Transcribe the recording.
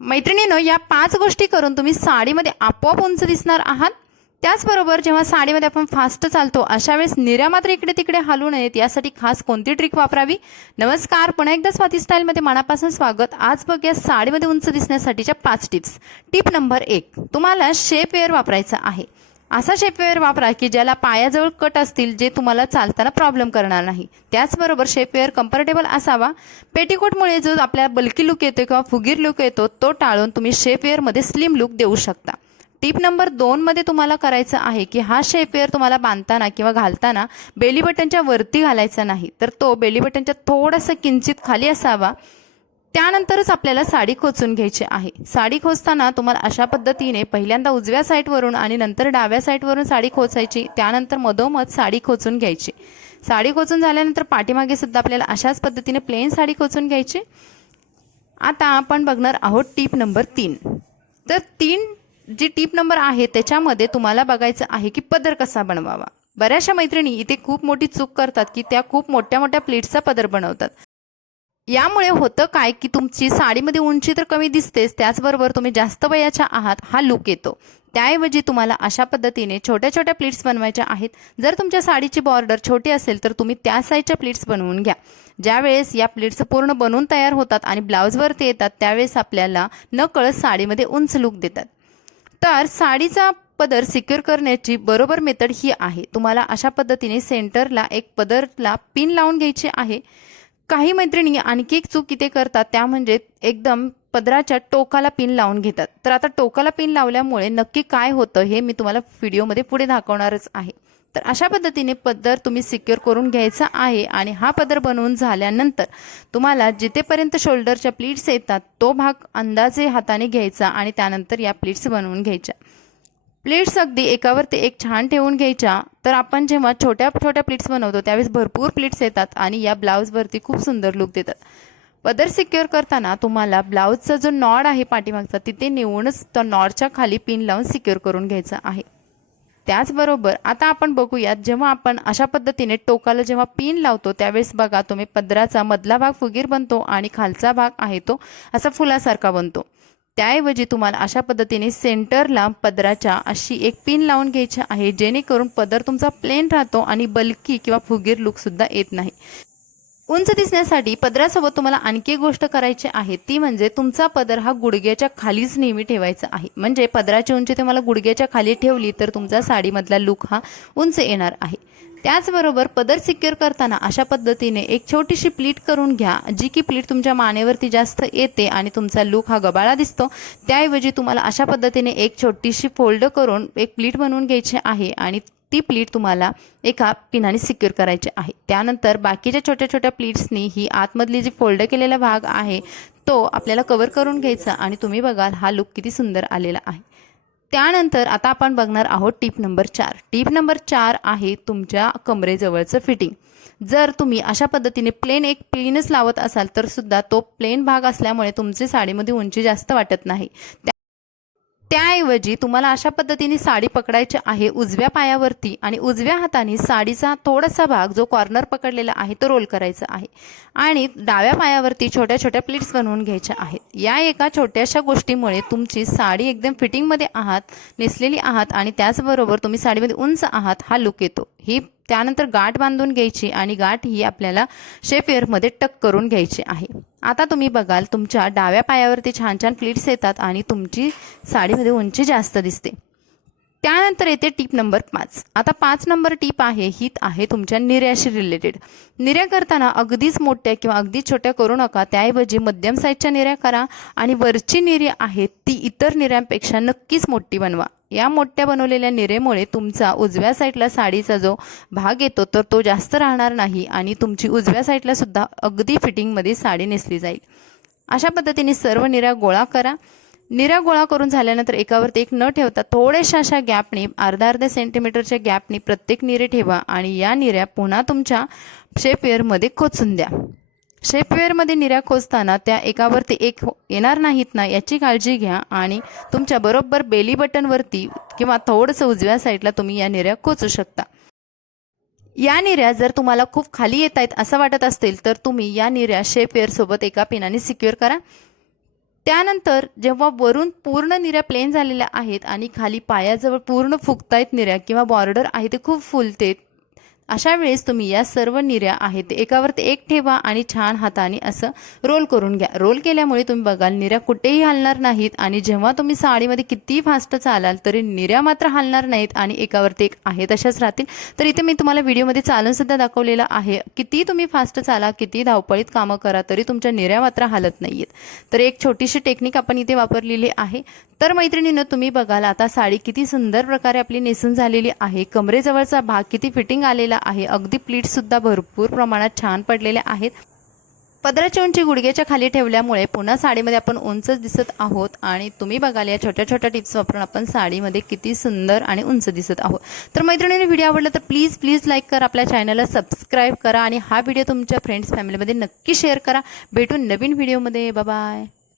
मैत्रिणींनो, या 5 गोष्टी करून तुम्ही साडीमध्ये आपोआप उंच दिसणार आहात। त्याचबरोबर जेव्हा साडीमध्ये आपण फास्ट चालतो अशा वेळेस निर्या मात्र इकडे तिकडे हलू नयेत यासाठी खास कोणती ट्रिक वापरावी। नमस्कार, पुन्हा एकदा स्वाती स्टाईलमध्ये मनापासून स्वागत। आज बघूया साडीमध्ये उंच दिसण्यासाठीच्या 5 टिप्स। टिप नंबर 1, तुम्हाला शेप वेअर वापरायचा आहे। असा शेपवेअर वापरा की ज्याला पायाजवळ कट असतील, जे तुम्हाला चालताना प्रॉब्लेम करणार नाही। त्याचबरोबर शेपवेअर कम्फर्टेबल असावा। पेटीकोटमुळे जो आपल्याला बल्की लुक येतो किंवा फुगीर लुक येतो तो टाळून तुम्ही शेपवेअरमध्ये स्लिम लुक देऊ शकता। टिप नंबर 2 मध्ये तुम्हाला करायचं आहे की हा शेपवेअर तुम्हाला बांधताना किंवा घालताना बेली बटनच्या वरती घालायचा नाही, तर तो बेली बटनच्या थोडंसं किंचित खाली असावा। त्यानंतरच आपल्याला साडी खोचून घ्यायची आहे। साडी खोचताना तुम्हाला अशा पद्धतीने पहिल्यांदा उजव्या साईडवरून आणि नंतर डाव्या साईडवरून साडी खोचायची, त्यानंतर मधोमध साडी खोचून घ्यायची। साडी खोचून झाल्यानंतर पाठीमागे सुद्धा आपल्याला अशाच पद्धतीने प्लेन साडी खोचून घ्यायची। आता आपण बघणार आहोत टिप नंबर 3। तर जी टिप नंबर आहे त्याच्यामध्ये तुम्हाला बघायचं आहे की पदर कसा बनवावा। बऱ्याचशा मैत्रिणी इथे खूप मोठी चूक करतात की त्या खूप मोठ्या मोठ्या प्लेट्सचा पदर बनवतात। यामुळे होतं काय की तुमची साडीमध्ये उंची तर कमी दिसतेच, त्याचबरोबर तुम्ही जास्त वयाच्या आहात हा लुक येतो। त्याऐवजी तुम्हाला अशा पद्धतीने छोट्या छोट्या प्लीट्स बनवायच्या आहेत। जर तुमच्या साडीची बॉर्डर छोटी असेल तर तुम्ही त्या साईजच्या प्लीट्स बनवून घ्या। ज्यावेळेस या प्लीट्स पूर्ण बनवून तयार होतात आणि ब्लाउजवरती येतात त्यावेळेस आपल्याला नकळत साडीमध्ये उंच लुक देतात। तर साडीचा पदर सिक्युअर करण्याची बरोबर मेथड ही आहे। तुम्हाला अशा पद्धतीने सेंटरला एक पदरला पिन लावून घ्यायची आहे। काही मैत्रिणी आणखी एक चूक इथे करतात, त्या म्हणजे एकदम पदराच्या टोकाला पिन लावून घेतात। तर आता टोकाला पिन लावल्यामुळे नक्की काय होतं हे मी तुम्हाला व्हिडिओमध्ये पुढे दाखवणारच आहे। तर अशा पद्धतीने पदर तुम्ही सिक्युअर करून घ्यायचा आहे आणि हा पदर बनवून झाल्यानंतर तुम्हाला जिथेपर्यंत शोल्डरच्या प्लीट्स येतात तो भाग अंदाजे हाताने घ्यायचा आणि त्यानंतर या प्लीट्स बनवून घ्यायच्या। प्लेट्स अगदी एकावरती एक छान ठेवून घ्यायच्या। तर आपण जेव्हा छोट्या छोट्या प्लेट्स बनवतो त्यावेळेस भरपूर प्लेट्स येतात आणि या ब्लाउजवरती खूप सुंदर लुक देतात। पदर सिक्युअर करताना तुम्हाला ब्लाउजचा जो नॉड आहे पाठीमागचा तिथे नेऊनच त्या नॉडच्या खाली पिन लावून सिक्युअर करून घ्यायचा आहे। त्याचबरोबर आता आपण बघूयात, जेव्हा आपण अशा पद्धतीने टोकाला जेव्हा पिन लावतो त्यावेळेस बघा तुम्ही पदराचा मधला भाग फुगीर बनतो आणि खालचा भाग आहे तो असा फुलासारखा बनतो। त्याऐवजी तुम्हाला अशा पद्धतीने सेंटरला पदराच्या अशी एक पिन लावून घ्यायची आहे, जेणेकरून पदर तुमचा प्लेन राहतो आणि बल्की किंवा फुगीर लुक सुद्धा येत नाही। उंच दिसण्यासाठी पदरासोबत तुम्हाला आणखी एक गोष्ट करायची आहे, ती म्हणजे तुमचा पदर हा गुडघ्याच्या खालीच नेहमी ठेवायचा आहे। म्हणजे पदराची उंची तुम्हाला गुडघ्याच्या खाली ठेवली तर तुमचा साडीमधला लुक हा उंच येणार आहे। त्याचबरोबर पदर सिक्युअर करताना अशा पद्धतीने एक छोटीशी प्लीट करून घ्या, जी की प्लीट तुमच्या मानेवरती जास्त येते आणि तुमचा लुक हा गबाळा दिसतो। त्याऐवजी तुम्हाला अशा पद्धतीने एक छोटीशी फोल्ड करून एक प्लीट बनवून घ्यायची आहे आणि ती प्लीट तुम्हाला एका पिनाने सिक्युअर करायची आहे। त्यानंतर बाकीच्या छोट्या छोट्या प्लीट्सनी ही आतमधली जी फोल्ड केलेला भाग आहे तो आपल्याला कव्हर करून घ्यायचा आणि तुम्ही बघाल हा लुक किती सुंदर आलेला आहे। त्यानंतर आता आपण बघणार आहोत टिप नंबर 4। टिप नंबर 4 आहे तुमच्या कमरेजवळचं फिटिंग। जर तुम्ही अशा पद्धतीने प्लेन एक पिनच लावत असाल तर सुद्धा तो प्लेन भाग असल्यामुळे तुमची साडीमध्ये उंची जास्त वाटत नाही। त्याऐवजी तुम्हाला अशा पद्धतीने साडी पकडायची आहे उजव्या पायावरती आणि उजव्या हाताने साडीचा थोडासा भाग जो कॉर्नर पकडलेला आहे तो रोल करायचा आहे आणि डाव्या पायावरती छोट्या छोट्या प्लीट्स बनवून घ्यायच्या आहेत। या एका छोट्याशा गोष्टीमुळे तुमची साडी एकदम फिटिंगमध्ये आहात, नेसलेली आहात आणि त्याचबरोबर तुम्ही साडीमध्ये उंच आहात हा लुक येतो। ही त्यानंतर गाठ बांधून घ्यायची आणि गाठ ही आपल्याला शेपवेअरमध्ये टक करून घ्यायची आहे। आता तुम्ही बघाल तुमच्या डाव्या पायावरती छान छान प्लीट्स येतात आणि तुमची साडीमध्ये उंची जास्त दिसते। त्यानंतर येते टिप नंबर 5। आता 5 नंबर टिप आहे ही आहे तुमच्या निर्याशी रिलेटेड। निर्या करताना अगदीच मोठ्या किंवा अगदीच छोट्या करू नका, त्याऐवजी मध्यम साईजच्या निर्या करा आणि वरची निर्या आहे ती इतर निर्यांपेक्षा नक्कीच मोठी बनवा। या मोठ्या बनवलेल्या निरेमुळे तुमचा उजव्या साईडला साडीचा जो भाग येतो तर तो जास्त राहणार नाही आणि तुमची उजव्या साईडला सुद्धा अगदी फिटिंगमध्ये साडी नेसली जाईल। अशा पद्धतीने सर्व निऱ्या गोळा करा। निऱ्या गोळा करून झाल्यानंतर एकावरती एक न ठेवता थोड्याशा अशा गॅपने अर्धा सेंटीमीटरच्या गॅपने प्रत्येक निरे ठेवा आणि या निऱ्या पुन्हा तुमच्या शेपवेअरमध्ये खोचून द्या। शेपवेअरमध्ये निर्या खोचताना त्या एकावरती एक येणार नाहीत ना याची काळजी घ्या आणि तुमच्या बरोबर बेली बटनवरती किंवा थोडंसं उजव्या साईडला तुम्ही या निर्या खोचू शकता। या निर्या जर तुम्हाला खूप खाली येत आहेत असं वाटत असतील तर तुम्ही या निर्या शेपवेअर सोबत एका पिनाने सिक्युअर करा। त्यानंतर जेव्हा वरून पूर्ण निऱ्या प्लेन झालेल्या आहेत आणि खाली पायाजवळ पूर्ण फुगतायत निऱ्या किंवा बॉर्डर आहे ते खूप फुलते, अशा वेळेस तुम्ही या सर्व निऱ्या आहेत ते एकावरती एक ठेवा आणि छान हाताने असं रोल करून घ्या. रोल केल्यामुळे तुम्ही बघाल निऱ्या कुठेही हलणार नाहीत आणि जेव्हा तुम्ही साडीमध्ये किती फास्ट चालाल तरी निऱ्या मात्र हलणार नाहीत आणि एकावरती एक आहे तशाच राहतील. तर इथे मी तुम्हाला व्हिडिओमध्ये चालून सुद्धा दाखवलेलं आहे. किती तुम्ही फास्ट चाला, किती धावपळीत कामं करा तरी तुमच्या निऱ्या मात्र हलत नाहीत. तर एक छोटीशी टेक्निक आपण इथे वापरलेली आहे. तर मैत्रिणींनो, तुम्ही बघाल आता साडी किती सुंदर प्रकारे आपली नेसून झालेली आहे. कमरेजवळचा भाग किती फिटिंग आलेला आहे. अगदी प्लीट्स सुद्धा भरपूर प्रमाणात छान पडलेले आहेत. पदराची उंची गुडघ्याच्या खाली ठेवल्यामुळे पुन्हा साडीमध्ये आपण उंचच दिसत आहोत आणि तुम्ही बघाल या छोट्या छोट्या टिप्स वापरून आपण साडीमध्ये किती सुंदर आणि उंच दिसत आहोत. तर मैत्रिणींनी व्हिडिओ आवडला तर प्लीज लाईक करा, आपल्या चॅनलला सबस्क्राईब करा आणि हा व्हिडिओ तुमच्या फ्रेंड्स फॅमिलीमध्ये नक्की शेअर करा. भेटून नवीन व्हिडिओमध्ये. Bye bye.